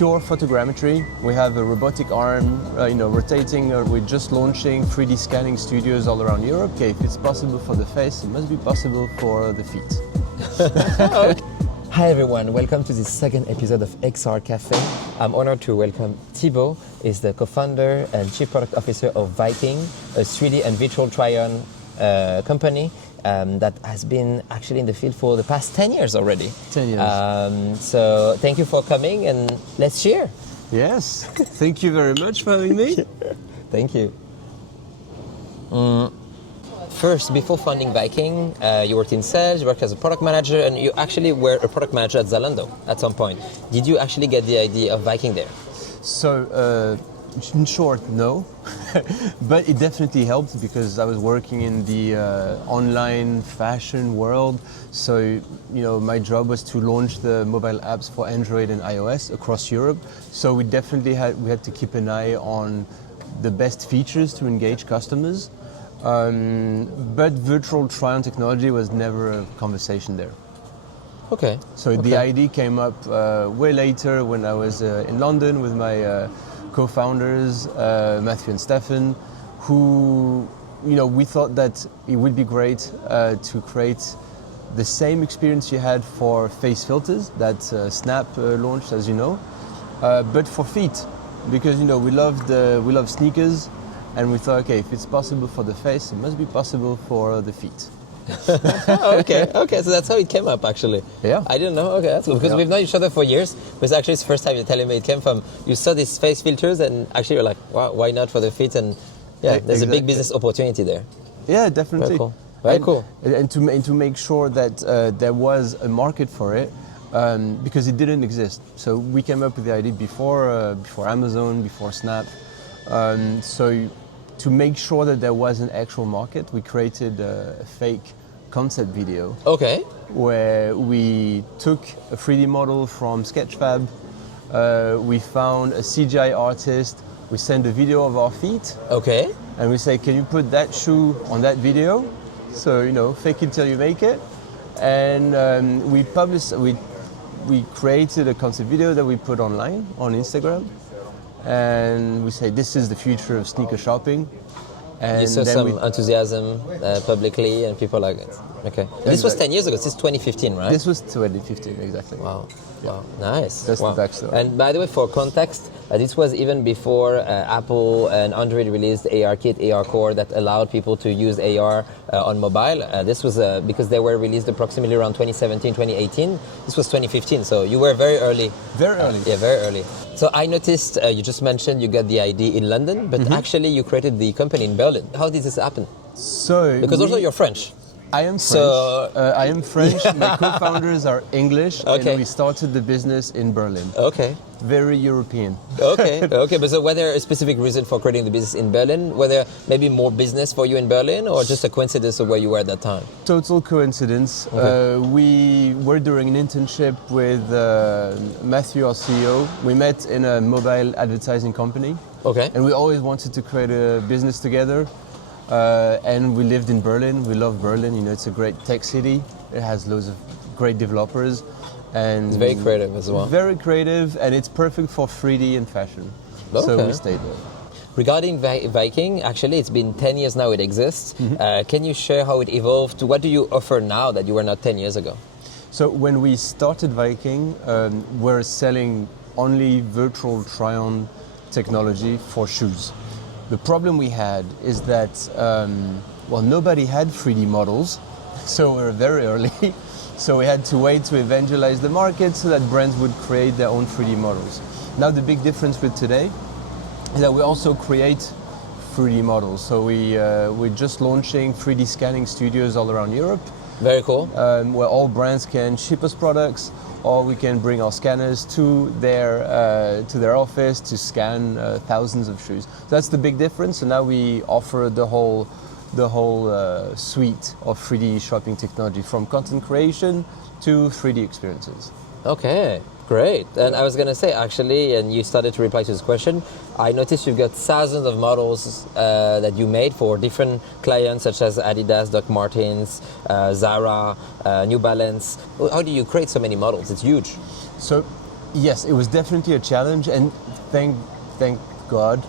pure photogrammetry. We have a robotic arm, rotating. We're just launching 3D scanning studios all around Europe. Okay, if it's possible for the face, it must be possible for the feet. Hi everyone, welcome to this second episode of XR Café. I'm honored to welcome Thibault. He's the co-founder and chief product officer of Vyking, a 3D and virtual try-on company that has been actually in the field for the past 10 years already. 10 years. So thank you for coming and let's share. Yes, thank you very much for having me. Thank you. First, before founding Vyking, you worked in sales, you worked as a product manager, and you actually were a product manager at Zalando at some point. Did you actually get the idea of Vyking there? So, in short, no. But it definitely helped because I was working in the online fashion world. So, my job was to launch the mobile apps for Android and iOS across Europe. So we definitely had to keep an eye on the best features to engage customers. But virtual try-on technology was never a conversation there. Okay. So the idea came up way later when I was in London with my co-founders, Matthew and Stefan, who, we thought that it would be great to create the same experience you had for face filters that Snap launched, as you know, but for feet, because we love sneakers. And we thought, okay, if it's possible for the face, it must be possible for the feet. Okay, so that's how it came up, actually. Yeah. I didn't know. Okay, that's cool. Because we've known each other for years, but actually it's the first time you're telling me it came from, you saw these face filters and actually you're like, wow, why not for the feet? And there's a big business opportunity there. Yeah, definitely. Very cool. And to make sure that there was a market for it, because it didn't exist. So we came up with the idea before Amazon, before Snap. So to make sure that there was an actual market, we created a fake concept video. Okay. Where we took a 3D model from Sketchfab, we found a CGI artist, we sent a video of our feet. Okay. And we say, can you put that shoe on that video? So, fake it till you make it. And we created a concept video that we put online on Instagram. And we say this is the future of sneaker shopping. And you saw some enthusiasm publicly, and people like it. Okay. Exactly. This was 10 years ago. This is 2015, right? This was 2015, exactly. Wow. Yeah. Wow. Nice. That's the backstory. And by the way, for context, this was even before Apple and Android released AR Kit, AR Core that allowed people to use AR on mobile. This was because they were released approximately around 2017, 2018. This was 2015, so you were very early. Very early. Yeah, very early. So I noticed you just mentioned you got the idea in London, but actually you created the company in Berlin. How did this happen? Because also you're French. I am French. My co-founders are English, and we started the business in Berlin. Okay. Very European. Okay. But so was there a specific reason for creating the business in Berlin? Were there maybe more business for you in Berlin, or just a coincidence of where you were at that time? Total coincidence. Okay. We were doing an internship with Matthew, our CEO. We met in a mobile advertising company. Okay. And we always wanted to create a business together. And we lived in Berlin. We love Berlin. It's a great tech city. It has loads of great developers. And it's very creative as well. Very creative, and it's perfect for 3D and fashion. Okay. So we stayed there. Regarding Vyking, actually it's been 10 years now it exists. Mm-hmm. Can you share how it evolved? What do you offer now that you were not 10 years ago? So when we started Vyking, we're selling only virtual try-on technology for shoes. The problem we had is that, nobody had 3D models, so we were very early. So we had to wait to evangelize the market so that brands would create their own 3D models. Now the big difference with today is that we also create 3D models. So we're just launching 3D scanning studios all around Europe. Very cool. Where all brands can ship us products, or we can bring our scanners to their office to scan thousands of shoes. So that's the big difference. So now we offer the whole suite of 3D shopping technology, from content creation to 3D experiences. Okay, great. And I was going to say, actually, and you started to reply to this question, I noticed you've got thousands of models that you made for different clients such as Adidas, Martens, Zara, New Balance. How do you create so many models? It's huge. So Yes, it was definitely a challenge, and thank God,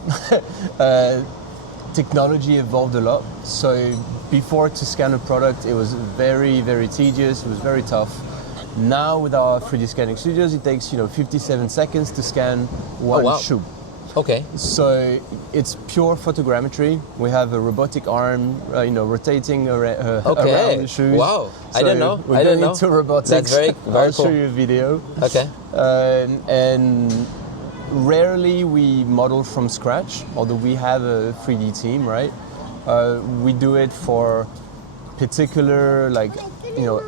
technology evolved a lot. So before, to scan a product, it was very, very tedious. It was very tough. Now with our 3D scanning studios, it takes 57 seconds to scan one shoe. Okay. So it's pure photogrammetry. We have a robotic arm, rotating around the shoes. Wow. So I don't know. We're going into robotics. That's very I'll cool. show you a video. Okay. And rarely we model from scratch, although we have a 3D team, right? We do it for particular,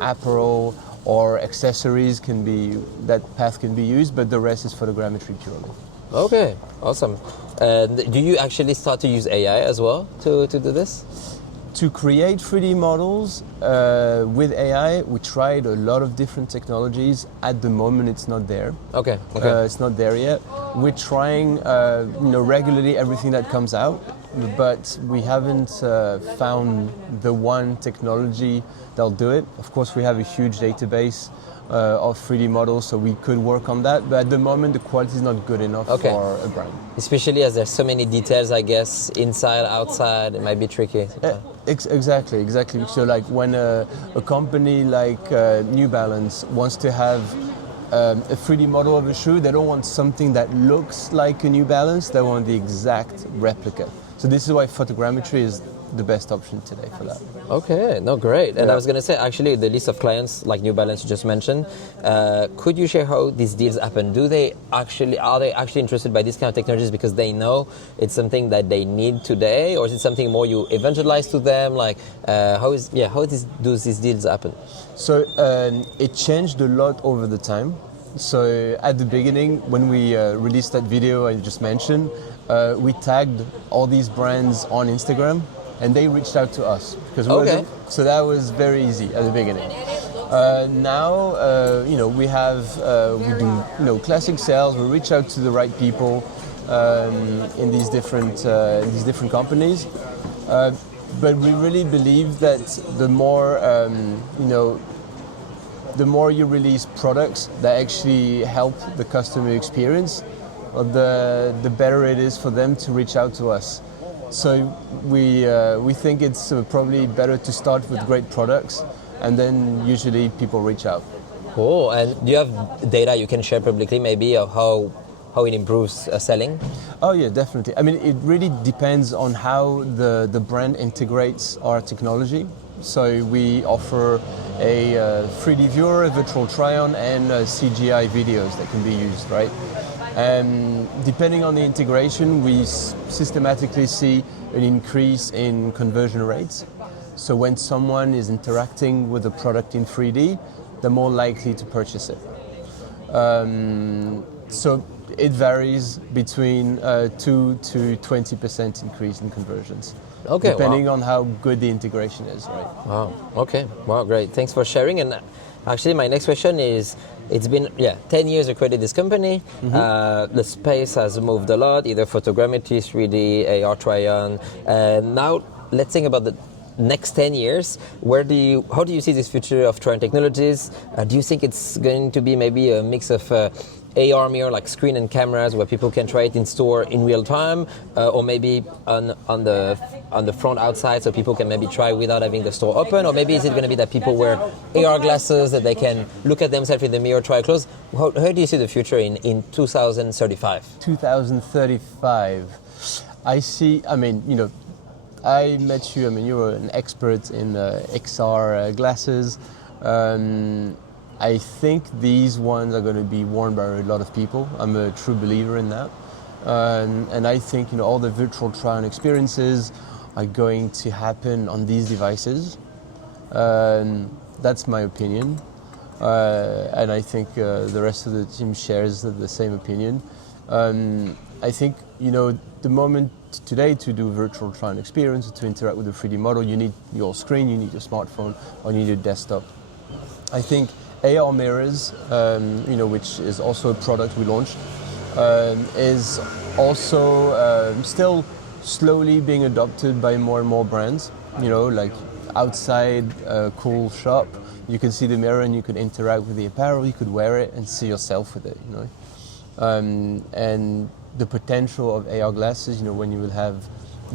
apparel or accessories that path can be used, but the rest is photogrammetry purely. Okay, awesome. Do you actually start to use AI as well to do this? To create 3D models with AI, we tried a lot of different technologies. At the moment, it's not there. Okay. It's not there yet. We're trying, regularly everything that comes out, but we haven't found the one technology that'll do it. Of course, we have a huge database of 3D models, so we could work on that. But at the moment, the quality is not good enough for a brand. Especially as there's so many details, I guess, inside, outside, it might be tricky. Exactly. So like when a company like New Balance wants to have a 3D model of a shoe, they don't want something that looks like a New Balance, they want the exact replica. So this is why photogrammetry is the best option today for that. Okay, no, great. And I was going to say, actually, the list of clients like New Balance you just mentioned, could you share how these deals happen? Are they actually interested by these kind of technologies because they know it's something that they need today, or is it something more you evangelize to them? Like, how do these deals happen? So it changed a lot over the time. So at the beginning, when we released that video I just mentioned, we tagged all these brands on Instagram, and they reached out to us because so that was very easy at the beginning. Now, we do classic sales. We reach out to the right people in these different companies, but we really believe that the more you release products that actually help the customer experience, the better it is for them to reach out to us. So we think it's probably better to start with great products, and then usually people reach out. Cool. And do you have data you can share publicly, maybe, of how it improves selling? Oh yeah, definitely. I mean, it really depends on how the brand integrates our technology. So we offer a 3D viewer, a virtual try-on, and CGI videos that can be used, right? And depending on the integration, we systematically see an increase in conversion rates. So when someone is interacting with a product in 3D, they're more likely to purchase it. So it varies between 2 to 20% increase in conversions. Okay, depending on how good the integration is, right? Wow. Okay. Wow. Great. Thanks for sharing. And actually, my next question is: it's been 10 years you created this company. The space has moved a lot, either photogrammetry, 3D, AR try-on, and now let's think about the next 10 years. How do you see this future of try-on technologies? Do you think it's going to be maybe a mix of AR mirror, like screen and cameras, where people can try it in store in real time, or maybe on the front outside, so people can maybe try without having the store open, or maybe is it going to be that people wear AR glasses that they can look at themselves in the mirror, try clothes? How do you see the future in 2035? 2035, I see. I mean, I met you. I mean, you were an expert in XR glasses. I think these ones are going to be worn by a lot of people. I'm a true believer in that. And I think all the virtual try-on experiences are going to happen on these devices. That's my opinion. And I think the rest of the team shares the same opinion. I think, the moment today to do virtual try-on experience, to interact with a 3D model, you need your screen, you need your smartphone, or you need your desktop. I think AR mirrors, which is also a product we launched, is also still slowly being adopted by more and more brands. Like outside a cool shop, you can see the mirror and you could interact with the apparel, you could wear it and see yourself with it. and the potential of AR glasses, you know, when you will have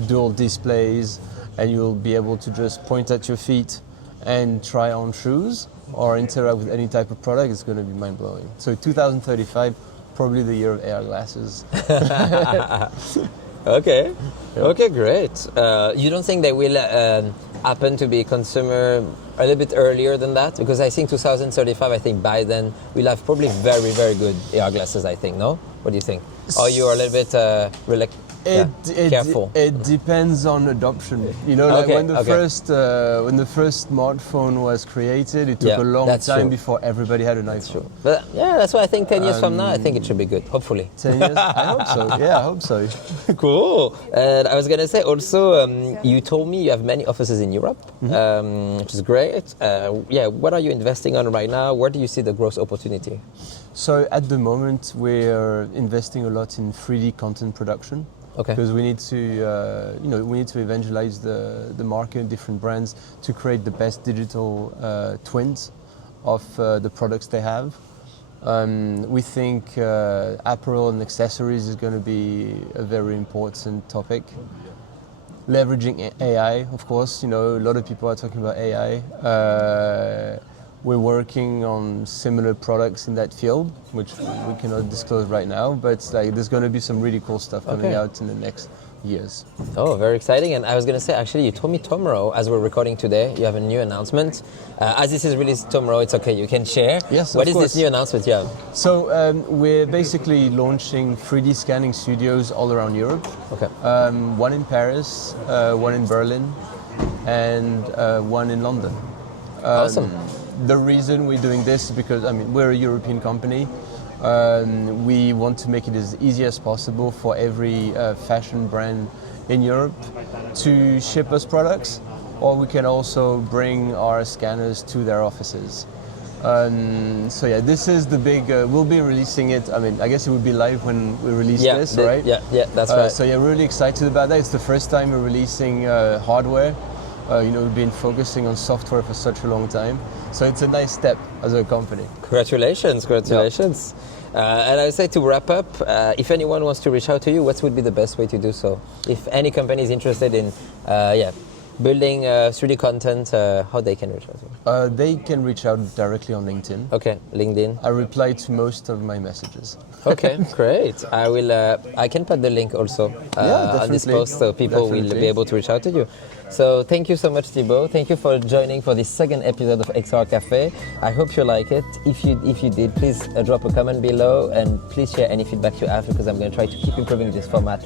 dual displays and you'll be able to just point at your feet and try on shoes or interact with any type of product, is going to be mind-blowing. So 2035, probably the year of AR glasses. Okay. Okay, great. You don't think they will happen to be consumer a little bit earlier than that? Because I think 2035, I think by then we'll have probably very, very good AR glasses, I think, no? What do you think? Or you're a little bit careful? It depends on adoption. You know, like when the first smartphone was created, it took a long time before everybody had an iPhone. True. But yeah, that's why I think 10 years from now, I think it should be good, hopefully. 10 years? I hope so. Yeah, I hope so. Cool. And I was going to say also, you told me you have many offices in Europe, which is great. What are you investing on right now? Where do you see the growth opportunity? So at the moment, we're investing a lot in 3D content production. Okay. Because we need to, we need to evangelize the market, different brands, to create the best digital twins of the products they have. We think apparel and accessories is going to be a very important topic. Leveraging AI, of course, you know, a lot of people are talking about AI. We're working on similar products in that field, which we cannot disclose right now, but like there's going to be some really cool stuff coming out in the next years. Oh, very exciting. And I was going to say, actually, you told me tomorrow, as we're recording today, you have a new announcement. As this is released tomorrow, it's okay, you can share. Yes, What is this new announcement you have? So we're basically launching 3D scanning studios all around Europe. Okay. One in Paris, one in Berlin, and one in London. Awesome. The reason we're doing this is because, I mean, we're a European company. We want to make it as easy as possible for every fashion brand in Europe to ship us products, or we can also bring our scanners to their offices. So yeah, this is the big, we'll be releasing it, I mean, I guess it would be live when we release this, right? Yeah, that's right. So yeah, we're really excited about that. It's the first time we're releasing hardware. We've been focusing on software for such a long time. So it's a nice step as a company. Congratulations. And I would say to wrap up, if anyone wants to reach out to you, what would be the best way to do so? If any company is interested in building 3D content, how they can reach out to you? They can reach out directly on LinkedIn. Okay, LinkedIn. I reply to most of my messages. Okay, great. I can put the link also on this post so people will be able to reach out to you. So thank you so much, Thibault. Thank you for joining for this second episode of XR Café. I hope you like it. If you did, please drop a comment below and please share any feedback you have, because I'm going to try to keep improving this format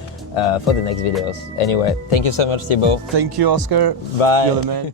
for the next videos. Anyway, thank you so much, Thibault. Thank you, Oscar. Bye. You're the man.